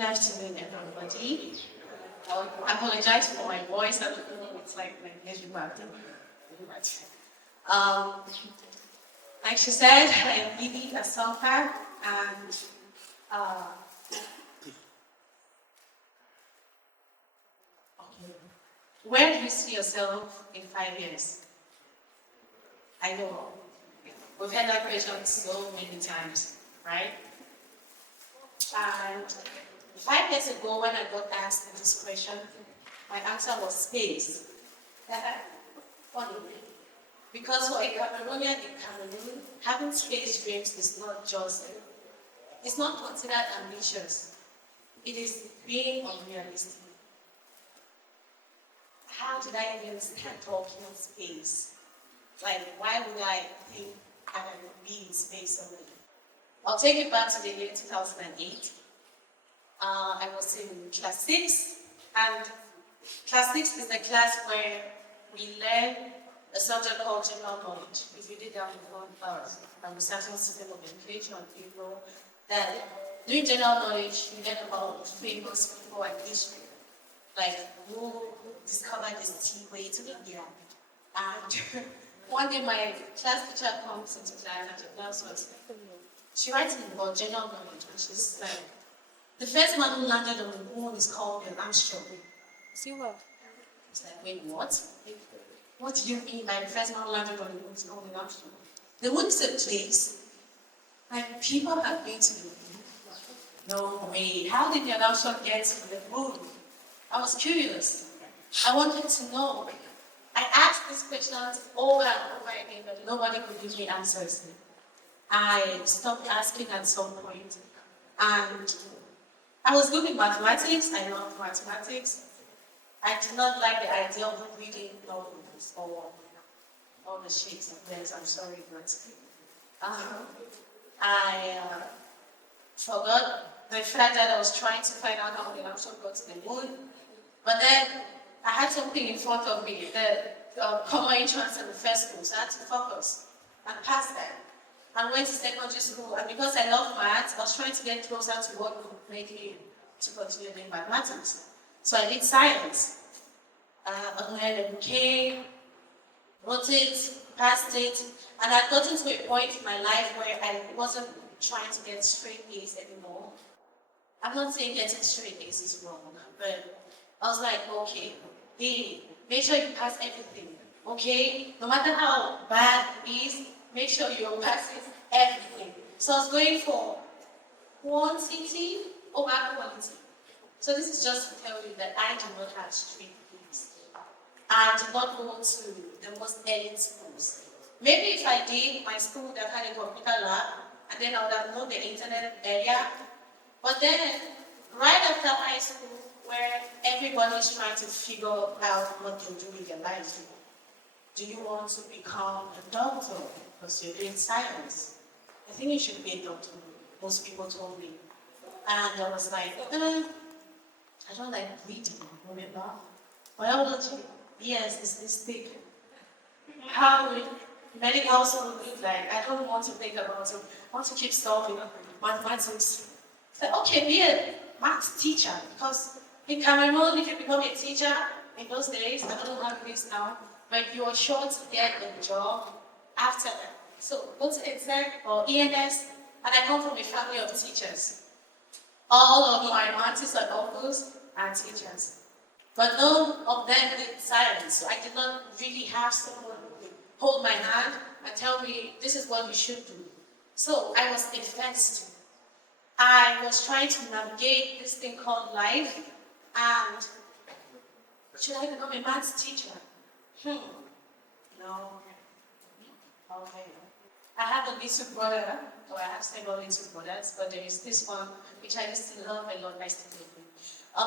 Good afternoon, everybody. I apologize for my voice. I don't know, it's like usual. Like she said, I am leading Asongfac, and where do you see yourself in 5 years? I know we've had that question so many times, right? And 5 years ago, when I got asked this question, my answer was space. Funny. Because for a Cameroonian in Cameroon, having space dreams is not just, it's not considered ambitious. It is being unrealistic. How did I even start talking of space? Like, why would I think I would be in space already? I'll take it back to the year 2008. I was in class 6, and class 6 is the class where we learn a subject called general knowledge. If you did that before, the certain system of education, you know that doing general knowledge, you learn about famous people and history, like who discovered this tea way to India. And one day my class teacher comes into class after class was, she writes about general knowledge, which is like, the first man who landed on the moon is called Neil Armstrong. See what? It's like, wait, what? What do you mean by the first man who landed on the moon is called Neil Armstrong? The moon is a place, and people have been to the moon. No way. How did Neil Armstrong get to the moon? I was curious. I wanted to know. I asked these questions over and over again, but nobody could give me answers. I stopped asking at some point, and I was good in mathematics. I loved mathematics. I did not like the idea of reading novels or all the Shakespeare's. I'm sorry, but I forgot the fact that I was trying to find out how the Armstrong got to the moon. But then I had something in front of me, the common entrance in the first school, so I had to focus and pass that. And went to secondary school, and because I love maths, I was trying to get closer to what would make me to continue doing mathematics. So I did science. I learned a bouquet, wrote it, passed it, and I'd gotten to a point in my life where I wasn't trying to get straight A's anymore. I'm not saying getting straight A's is wrong, but I was like, okay, hey, make sure you pass everything, okay? No matter how bad it is, make sure you're passing everything. So I was going for quantity over quality. So this is just to tell you that I do not have straight A's. I did not go to the most elite schools. Maybe if I did, my school would have had a computer lab, and then I would have known the internet area. But then, right after high school, where everybody is trying to figure out what to do with their lives, do you want to become a doctor because you're doing science? I think you should be a doctor, most people told me. And I was like, I don't like reading, remember? Biology, yes, it's this thing. How would medical school look like? I don't want to think about it. I want to keep solving mathematics. So, okay, be a maths teacher, because in Cameroon, if you become a teacher, in those days, I don't have this now, but you are sure to get a job after that. So go to exec or ENS, and I come from a family of teachers. All of my aunties and uncles are teachers, but none of them did science. So I did not really have someone who would hold my hand and tell me this is what you should do. So I was a first. I was trying to navigate this thing called life, and should I become a maths teacher? No. Okay. I have a little brother, or I have several little brothers, but there is this one which I used to love a lot, my sister.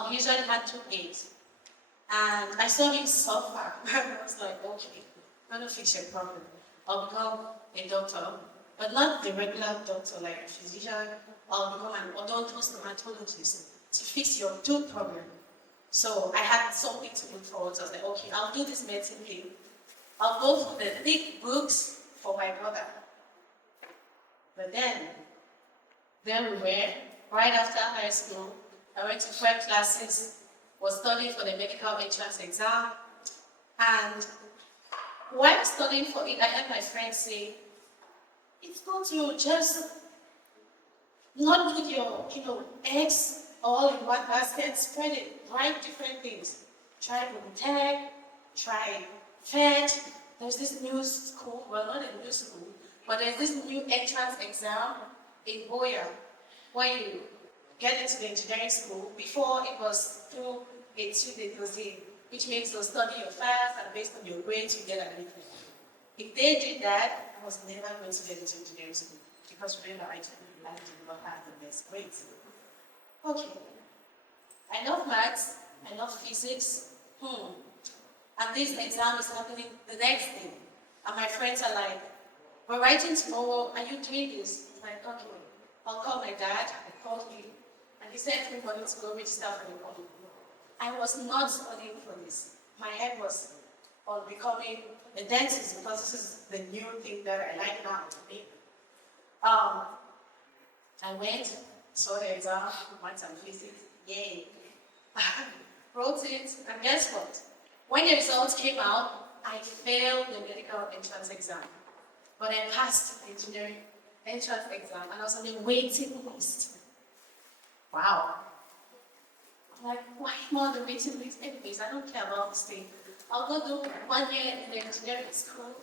He usually had 2 A's. And I saw him suffer. I was like, okay, I'm gonna fix your problem. I'll become a doctor, but not the regular doctor like a physician. I'll become an odontologist to fix your tooth problem. So I had something to look forward to. I was like, okay, I'll do this medicine thing. I'll go for the thick books for my brother. But then we were, right after high school, I went to 12 classes, was studying for the medical entrance exam, and while studying for it, I had my friends say, it's good to just not put your, eggs all in one basket, spread it, try different things. Try tech, try Fed. There's this new school, well, not a new school, but there's this new entrance exam in Boya, where you get into the engineering school. Before it was through a NMD, which means you'll study your fast and based on your grades you get admitted. If they did that, I was never going to get into engineering school because remember I did not have the best grades. Okay. I love maths, I love physics. And this exam is happening the next day. And my friends are like, we're writing tomorrow, are you doing this? I'm like, okay. I'll call my dad, I called him, and he sent me money to go register for the college. I was not studying for this. My head was on becoming a dentist because this is the new thing that I like now to be. I went, saw the exam, maths and physics, yay. Wrote it, and guess what? When the results came out, I failed the medical entrance exam. But I passed the engineering entrance exam, and I was on the waiting list. Wow. I'm like, why am I on the waiting list? Anyways, I don't care about this thing. I'll go do 1 year in the engineering school,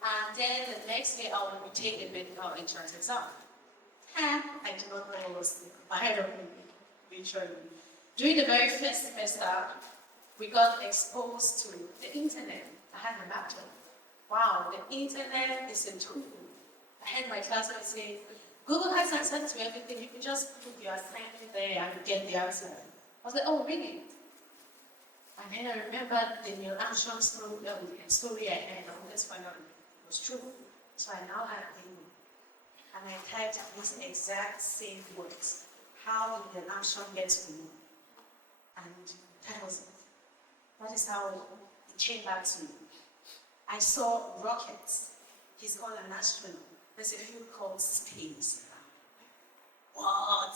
and then the next year I'll retake the medical entrance exam. I do not know what was ahead of me, literally. During the very first semester, we got exposed to the internet. I had a laptop. Wow, the internet is a tool. I had my classmates say, Google has access to everything. You can just put your assignment there and get the answer. I was like, oh, really? And then I remembered the Neil Armstrong story I had. Let's find out it was true. So I now had a Google. And I typed these exact same words. How did Neil Armstrong get to the moon? And that was it. That is how it came back to me. I saw rockets. He's called an astronaut. There's a field called space. What?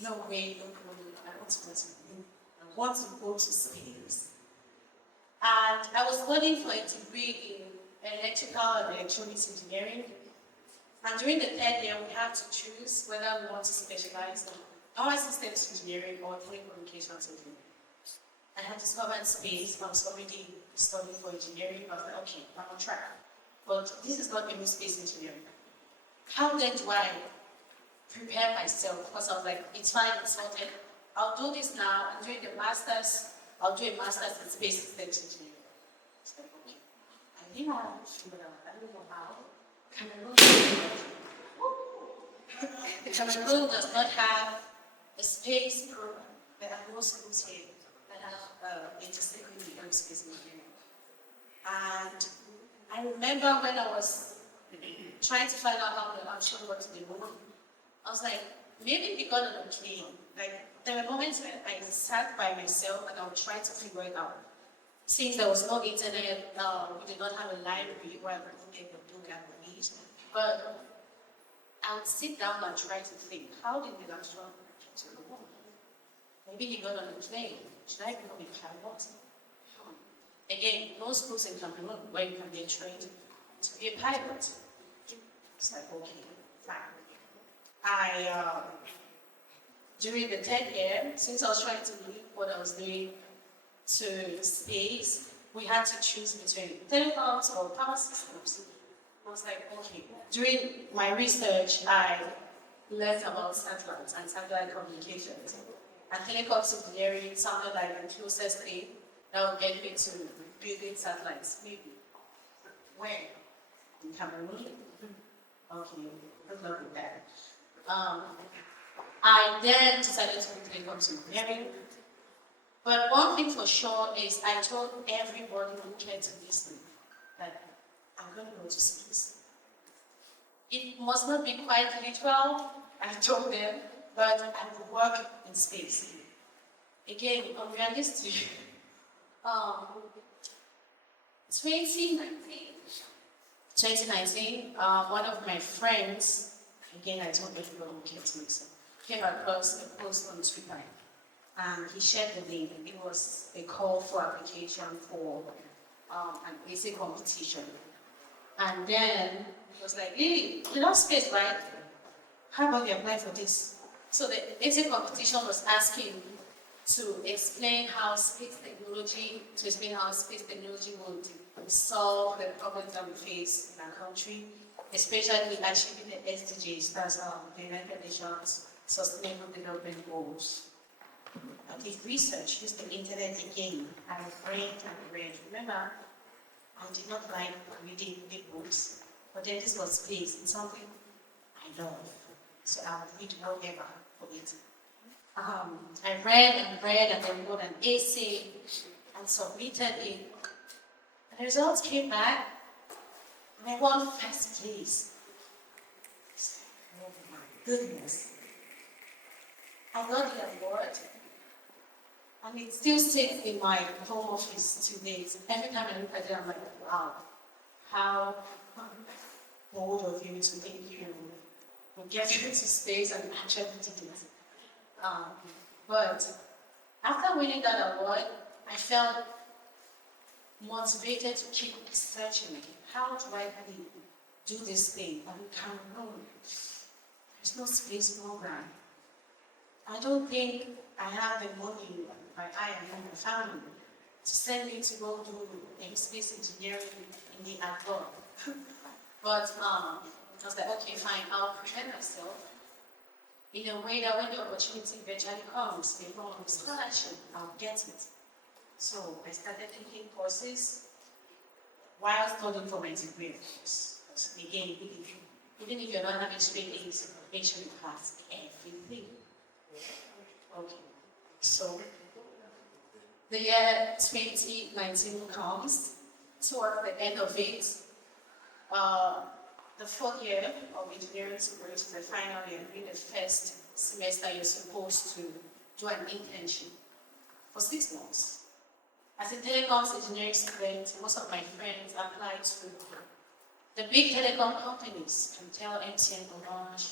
No way, no problem. I want to go to the moon. I want to go to space. And I was studying for a degree in electrical and electronics engineering. And during the third year, we had to choose whether we want to specialize in power systems engineering or telecommunications engineering. I had discovered space. I was already studying for engineering. I was like, okay, I'm on track. But this is not even space engineering. How then do I prepare myself? Because I was like, it's fine, it's sorted. I'll do this now, and during the master's, I'll do a master's in space systems engineering. So, okay, I think I'll figure it out. I don't know how. Cameroon does not have a space program. There are no schools here that have interdisciplinary aerospace engineering. And I remember when I was trying to find out how the Armstrong got to the moon, I was like, maybe we got on a plane. Like, there were moments when I sat by myself and I would try to figure it out. Since there was no internet, we did not have a library where I could take a book and read. But I would sit down and try to think, how did the Armstrong get to the moon? Maybe he got on a plane. Should I become a pilot? Again, no schools in Cameroon where you can get trained to be a pilot. It's like, okay, fine. During the 10th year, since I was trying to leave what I was doing to space, we had to choose between telecoms or power systems. I was like, okay. During my research, I learned about satellites and satellite communications. And telecoms engineering sounded like the closest thing that would get me to building satellites. Maybe. Where? In Cameroon? Okay, good luck with that. I then decided to do telecoms engineering. But one thing for sure is I told everybody who cared to listen that I'm going to go to space. It must not be quite literal, I told them, but I will work in space. Again, unrealistic. 2019, one of my friends, again I told everybody who cared to listen, came across a post on Twitter. and he shared the link. It was a call for application for an essay competition. And then he was like, Lily, you know space, right? How about you apply for this? So the essay competition was asking to explain how space technology would solve the problems that we face in our country, especially achieving the SDGs, that's the United Nations Sustainable Development Goals. I did research, used the internet again, I read. Remember, I did not like reading big books, but then this was space, it's something I love. So I would read whatever for it. I read, and then wrote an essay and submitted it. And the results came back, and I won first place. Oh my goodness. I got the award, and it still sits in my home office today. Every time I look at it, I'm like, wow, how bold of you to think you will get into space and actually did it. But after winning that award, I felt motivated to keep researching. How do I really do this thing? I'm in Cameroon. There's no space program. I don't think I have the money, I and my family, to send me to go do space engineering in the abroad. But I was like, okay, fine, I'll prepare myself in a way that when the opportunity eventually comes, in form of scholarship, I'll get it. So I started taking courses while studying for my degree, of course. Again, even if you're not having straight A's, make sure you pass everything. Okay, so the year 2019 comes. Towards the end of it, the fourth year of engineering school is the final year. In the first semester, you're supposed to do an internship for 6 months. As a telecoms engineering student, most of my friends apply to the big telecom companies, Intel, MTN, Orange.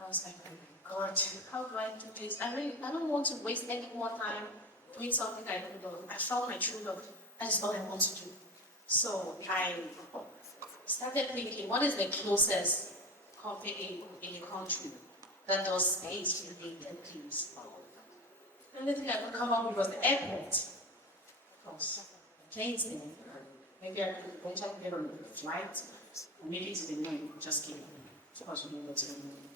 I was like, oh my God, how do I do this? I don't want to waste any more time doing something I don't love. I found my true love. That is all I want to do. So I started thinking, what is the closest company in the country that does space-related things? The only thing I could come up with was the airport. Of course, planes in. Maybe I could eventually get on a flight, or maybe to the moon, just kidding. Of course, we know to the moon.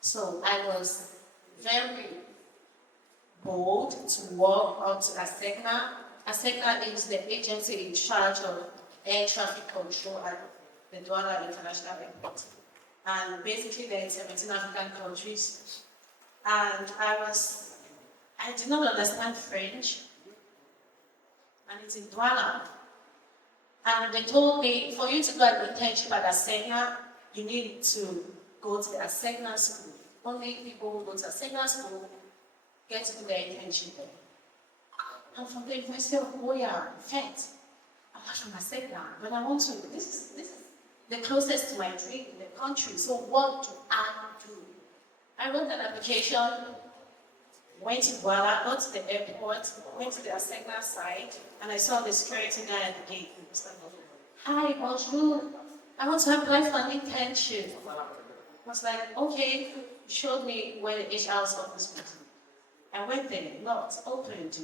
So I was very bold to walk up to Asegna. Asegna is the agency in charge of air traffic control at the Douala International Airport. And basically there are 17 African countries. And I did not understand French. And it's in Douala. And they told me, for you to do an internship at Asegna, you need to go to the Asegna school. Only people who go to Asegna school get to do their internship there. I'm from the University of Oya. In fact, I'm not from Asegna, but I want to. This is the closest to my dream in the country. So what do I do? I wrote an application, went to Douala, got to the airport, went to the Asegna site, and I saw the security guy at the gate. He was like, hi, bonjour. I want to apply for an internship. I was like, okay. He showed me where the HR's office was. I went there, locked, opened.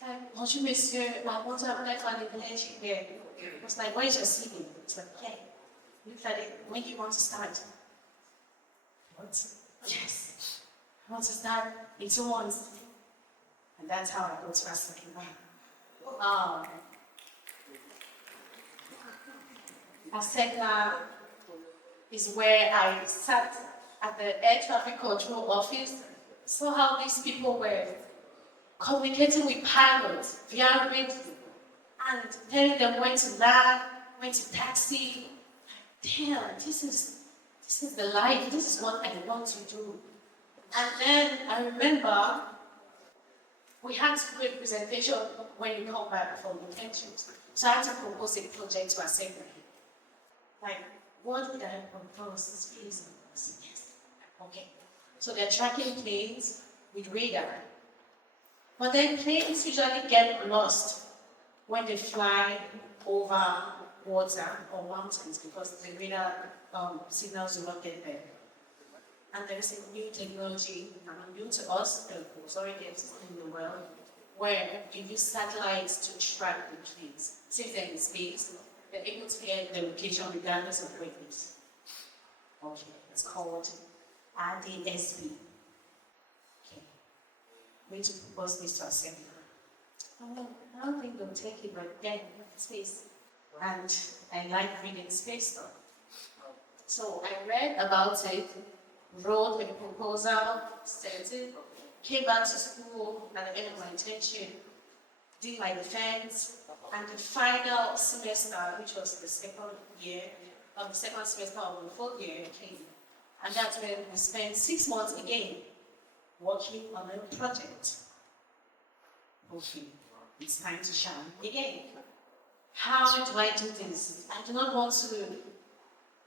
Like, bonjour, monsieur, I want to apply for an internship here. I was like, where is your CV? It's like, yeah. Looked at it, when do you want to start? What? Yes. I want to start in 2 months. And that's how I go to Asegna. Asegna is where I sat at the air traffic control office, saw how these people were communicating with pilots via radio and telling them when to land, when to taxi. Damn, this is the life, this is what I want to do. And then I remember we had to do a presentation when we come back from internships. So I had to propose a project to Asegna. Like, what would I propose? This reason? Yes. Okay. So they're tracking planes with radar. But then planes usually get lost when they fly over water or mountains because the radar signals do not get there. And there is a new technology, new to us, that was already existing in the world, where you use satellites to track the planes. Since they're in space, they're able to get the location regardless of where it is. Okay, it's called RDSB. Okay, way to propose this to assembly. I don't think they'll take it, but then space. And I like reading space stuff. So I read about it, wrote a proposal, sent it, came back to school at the end of my internship, did my defense, and the final semester, which was the second year, of the second semester of the fourth year came. And that's when we spent 6 months again working on a project. Okay, it's time to shine again. How do I do this? I do not want to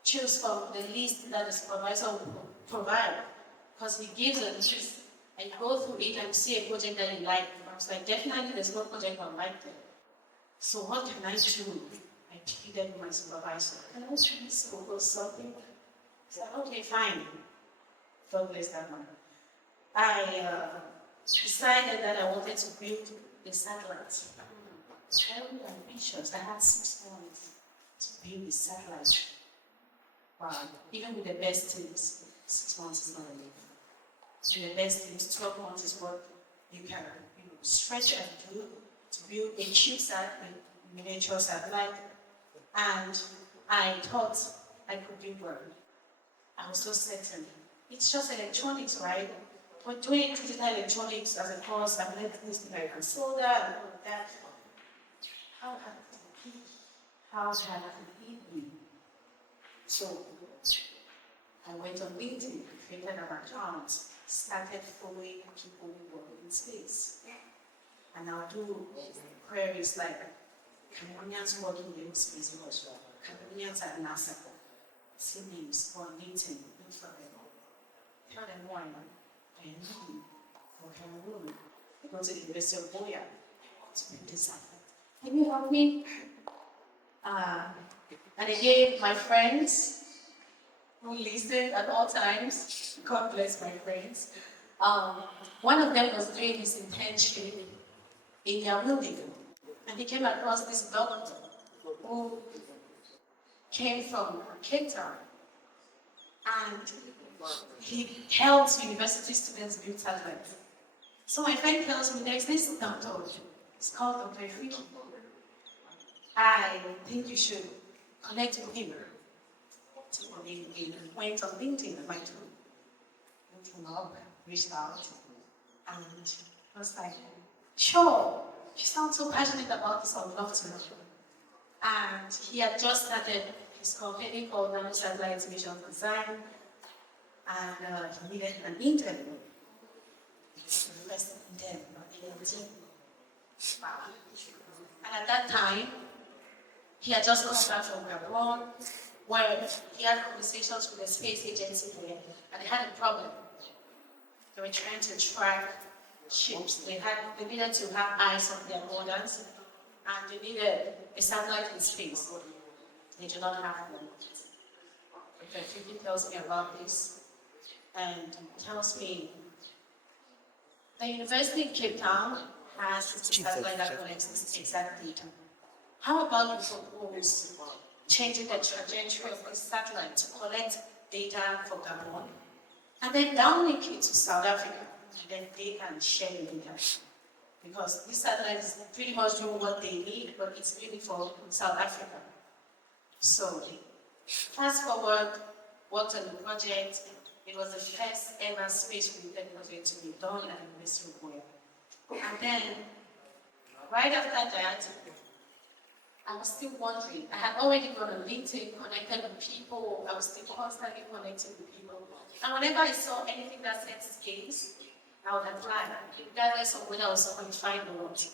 choose from the list that the supervisor will provide, because he gives a list and you go through it and see a project that you like. I was like, definitely there's no project I like there. So what can I do? I pleaded with my supervisor. Can I please propose something? I said, okay, fine. God bless that one. I decided that I wanted to build a satellite. Very ambitious. I had 6 months to build a satellite. Wow. Even with the best teams, 6 months is not enough. With the best teams, 12 months is what you can stretch and do to build a CubeSat, a miniature satellite. And I thought I could do one. I was so certain. It's just electronics, right? But doing digital electronics as a course, I've learned this thing like solder and all of that. How hard could it be? How hard could it be? So I went on LinkedIn, created an account, started following people who work in space. And I'll do queries like Cameroonians working in SpaceVrse, Cameroonians at NASA, see names on LinkedIn, look for them. Tell them why I am for Cameroon. I go to the University of Boya to be designer. Can you help me? And again, my friends who listen at all times, God bless my friends. One of them was doing his internship in their building, and he came across this doctor who came from Cape Town, and he helps university students build satellites. So my friend tells me there's this doctor, it's called Dr. Ifriki. I think you should connect with him. So he went on LinkedIn and went to look him up, reached out, and I was like, sure, you sound so passionate about this, I would love to know. And he had just started his company called nanosatellite mission design, and he needed an intern. It's the first intern, not NMD. Wow. And at that time, he had just come back from Gabon, where he had conversations with the space agency there, and they had a problem. They were trying to track ships. They needed to have eyes on their borders, and they needed a satellite in space. They do not have one. Dr. Ifriki tells me about this, and tells me the University of Cape Town has a satellite that collects this exact data. How about you propose changing the trajectory of this satellite to collect data for Gabon, and then downlink it to South Africa, and then they can share the data? Because this satellite is pretty much doing what they need, but it's really for South Africa. So, fast forward, worked on the project. It was the first ever space-related project to be done at the University of Boya. And then, right after that, I was still wondering. I had already gone on LinkedIn, connected with people. I was still constantly connecting with people. And whenever I saw anything that said space, I would apply, regardless of whether I was qualified or not.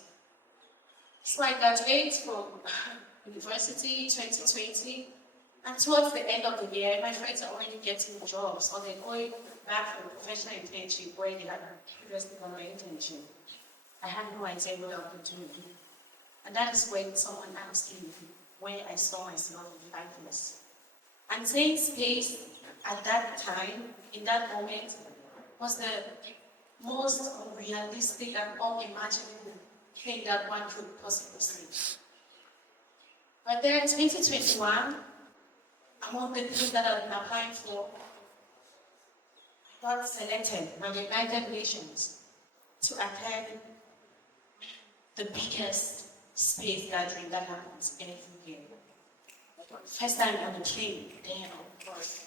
So I graduated from university 2020, And towards the end of the year, my friends are already getting jobs, or they're going back for a professional internship where they had previously done an internship. I had no idea what I would do. And that is when someone asked me where I saw myself in 5 years. And saying space at that time, in that moment, was the most unrealistic and unimaginable thing that one could possibly say. But then in 2021, among the things that I've been applying for, I got selected by the United Nations to attend the biggest space gathering that happens every year. First time on the plane, then of course.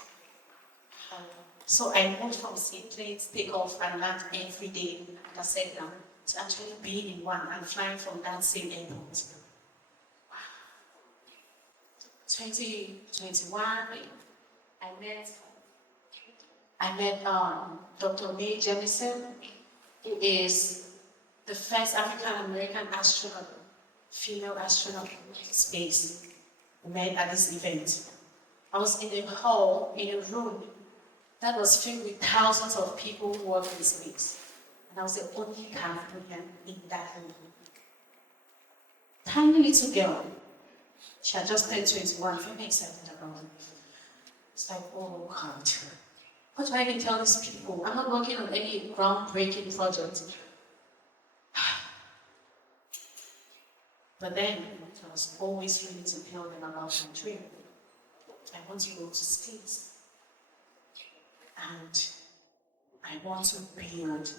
So I moved from seaplanes, take off and land every day at a set down to actually being in one and flying from that same airport. 2021, I met Dr. May Jemison, who is the first African-American astronaut, female astronaut in space. We met at this event. I was in a hall, in a room that was filled with thousands of people who work in space. And I was the only Cameroonian in that room. Tiny little girl. She had just turned 21, very excited about it. It's like, oh God, what do I even tell these people? I'm not working on any groundbreaking project. But then, I was always ready to tell them about my dream. I want to go to space. And I want to build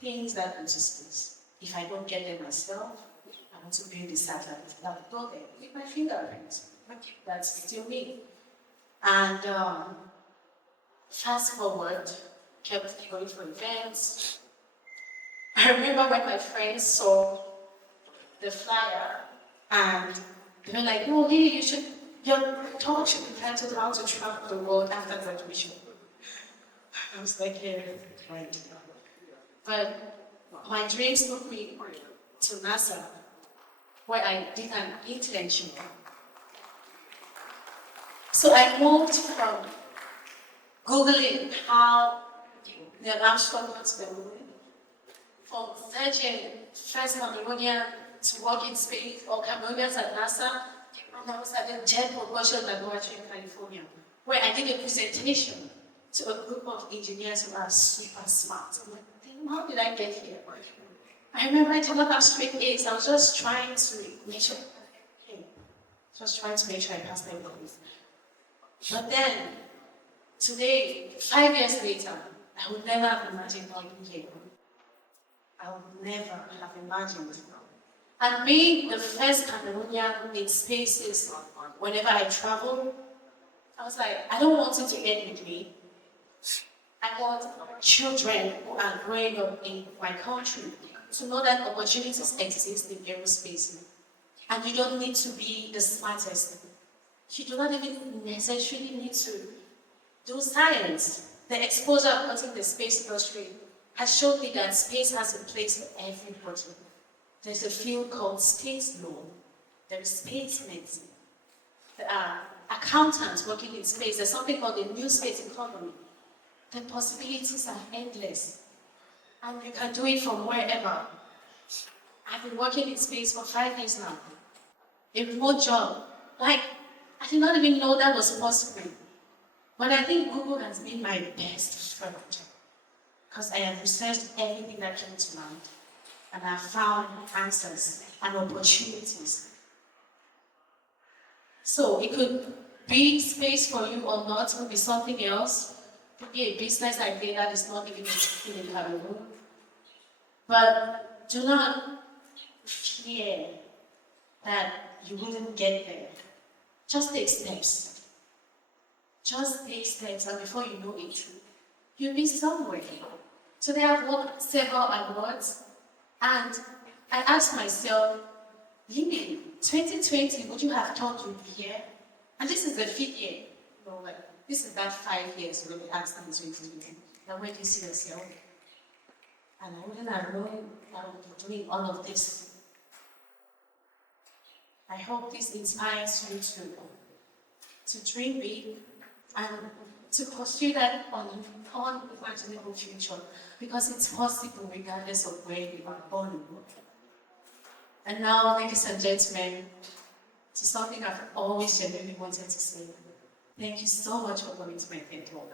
things that go to space. If I don't get them myself, I want to build a satellite that will go there with my fingerprints. That's still me. And fast forward, kept going for events. I remember when my friends saw the flyer and they were like, "Oh, Lily, your talk should be titled How to Travel the World After Graduation." I was like, yeah, right. But my dreams took me to NASA, where I did an internship. So I moved from Googling how the Armstrong got to the moon, from searching first Cameroonian to work in space, or Cameroonians at NASA, and I was at the Jet Propulsion Laboratory in California, where I did a presentation to a group of engineers who are super smart. I'm like, how did I get here? I remember I did not have straight A's. I was just trying to make sure, I passed my quiz. But then, today, 5 years later, I would never have imagined not being here. I would never have imagined. And being the first Cameroonian in spaces, whenever I travel, I was like, I don't want it to end with me. I want children who are growing up in my country to know that opportunities exist in aerospace. And you don't need to be the smartest. You do not even necessarily need to do science. The exposure I've gotten in the space industry has shown me that space has a place for everybody. There's a field called space law. There is space medicine. There are accountants working in space. There's something called the new space economy. The possibilities are endless. And you can do it from wherever. I've been working in space for 5 years now. A remote job. Like, I did not even know that was possible. But I think Google has been my best friend. Because I have researched everything that came to mind. And I found answers and opportunities. So it could be space for you or not, it could be something else. It could be a business idea that is not even existing in Cameroon. But do not fear that you wouldn't get there. Just take steps. Just take steps, and before you know it, you'll be somewhere. Today I've won several awards, and I asked myself, Lily, 2020, would you have thought you'd be here? And this is the 5th year. No, like, this is that 5 years when we asked them in 2020. Now, where do you see yourself? And I wouldn't have known that I would be doing all of this. I hope this inspires you to to dream big, and to pursue that unimaginable future, because it's possible regardless of where you are born. And now, ladies and gentlemen, to something I've always genuinely wanted to say. Thank you so much for coming to my TED Talk.